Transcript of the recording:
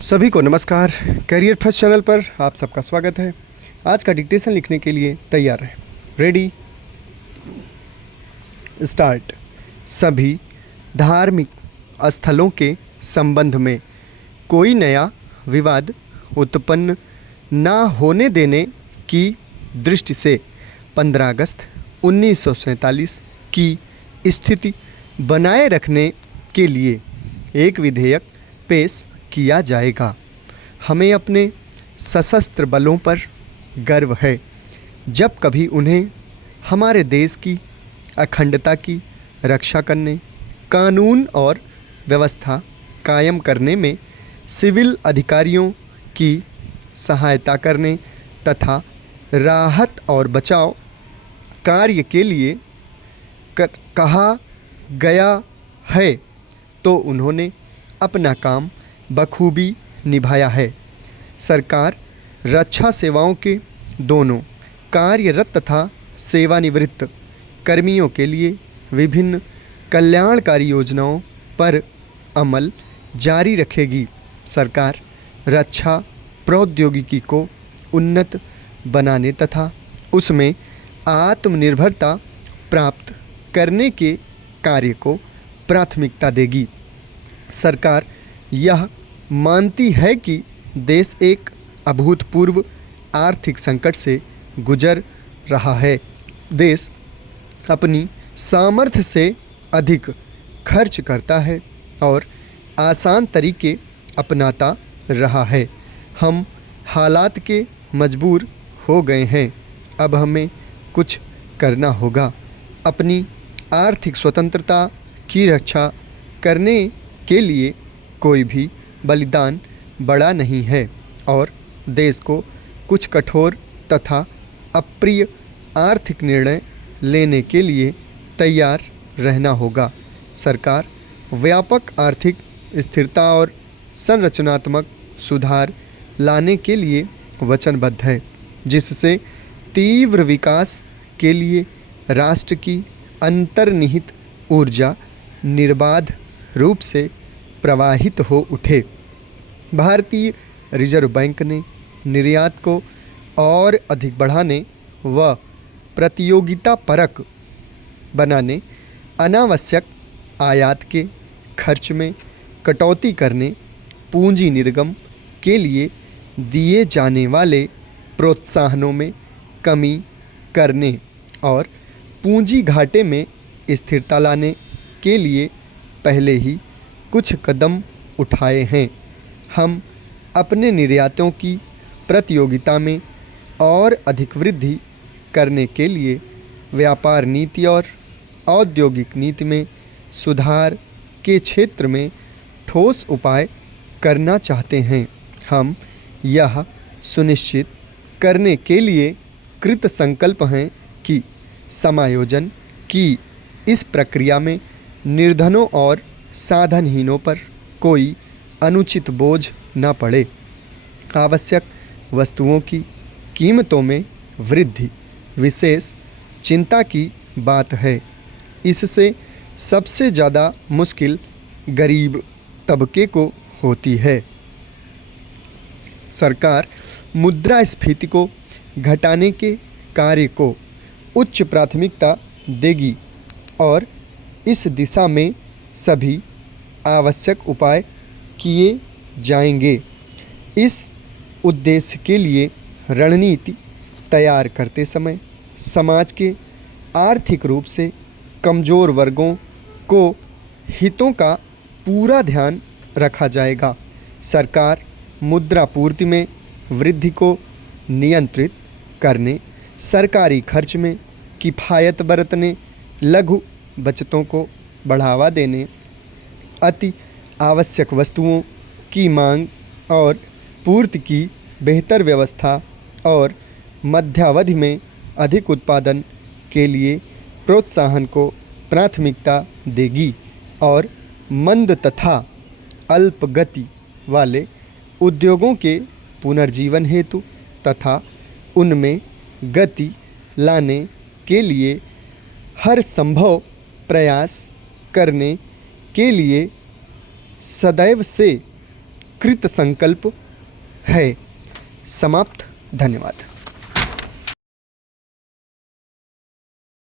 सभी को नमस्कार। करियर फर्स्ट चैनल पर आप सबका स्वागत है। आज का डिक्टेशन लिखने के लिए तैयार है। Ready start. सभी धार्मिक स्थलों के संबंध में कोई नया विवाद उत्पन्न न होने देने की दृष्टि से 15 अगस्त 1947 की स्थिति बनाए रखने के लिए एक विधेयक पेश किया जाएगा। हमें अपने सशस्त्र बलों पर गर्व है। जब कभी उन्हें हमारे देश की अखंडता की रक्षा करने, कानून और व्यवस्था कायम करने में सिविल अधिकारियों की सहायता करने तथा राहत और बचाव कार्य के लिए कहा गया है, तो उन्होंने अपना काम बखूबी निभाया है। सरकार रक्षा सेवाओं के दोनों कार्यरत तथा सेवानिवृत्त कर्मियों के लिए विभिन्न कल्याणकारी योजनाओं पर अमल जारी रखेगी। सरकार रक्षा प्रौद्योगिकी को उन्नत बनाने तथा उसमें आत्मनिर्भरता प्राप्त करने के कार्य को प्राथमिकता देगी। सरकार यह मानती है कि देश एक अभूतपूर्व आर्थिक संकट से गुजर रहा है। देश अपनी सामर्थ्य से अधिक खर्च करता है और आसान तरीके अपनाता रहा है। हम हालात के मजबूर हो गए हैं। अब हमें कुछ करना होगा। अपनी आर्थिक स्वतंत्रता की रक्षा करने के लिए कोई भी बलिदान बड़ा नहीं है और देश को कुछ कठोर तथा अप्रिय आर्थिक निर्णय लेने के लिए तैयार रहना होगा। सरकार व्यापक आर्थिक स्थिरता और संरचनात्मक सुधार लाने के लिए वचनबद्ध है, जिससे तीव्र विकास के लिए राष्ट्र की अंतर्निहित ऊर्जा निर्बाध रूप से प्रवाहित हो उठे। भारतीय रिजर्व बैंक ने निर्यात को और अधिक बढ़ाने व प्रतियोगिता परक बनाने, अनावश्यक आयात के खर्च में कटौती करने, पूंजी निर्गम के लिए दिए जाने वाले प्रोत्साहनों में कमी करने और पूंजी घाटे में स्थिरता लाने के लिए पहले ही कुछ कदम उठाए हैं। हम अपने निर्यातों की प्रतियोगिता में और अधिक वृद्धि करने के लिए व्यापार नीति और औद्योगिक नीति में सुधार के क्षेत्र में ठोस उपाय करना चाहते हैं। हम यह सुनिश्चित करने के लिए कृत संकल्प हैं कि समायोजन की इस प्रक्रिया में निर्धनों और साधनहीनों पर कोई अनुचित बोझ न पड़े। आवश्यक वस्तुओं की कीमतों में वृद्धि विशेष चिंता की बात है। इससे सबसे ज़्यादा मुश्किल गरीब तबके को होती है। सरकार मुद्रास्फीति को घटाने के कार्य को उच्च प्राथमिकता देगी और इस दिशा में सभी आवश्यक उपाय किए जाएंगे। इस उद्देश्य के लिए रणनीति तैयार करते समय समाज के आर्थिक रूप से कमज़ोर वर्गों को हितों का पूरा ध्यान रखा जाएगा। सरकार मुद्रापूर्ति में वृद्धि को नियंत्रित करने, सरकारी खर्च में किफ़ायत बरतने, लघु बचतों को बढ़ावा देने, अति आवश्यक वस्तुओं की मांग और पूर्ति की बेहतर व्यवस्था और मध्यावधि में अधिक उत्पादन के लिए प्रोत्साहन को प्राथमिकता देगी और मंद तथा अल्प गति वाले उद्योगों के पुनर्जीवन हेतु तथा उनमें गति लाने के लिए हर संभव प्रयास करने के लिए सदैव से कृत संकल्प है। समाप्त। धन्यवाद।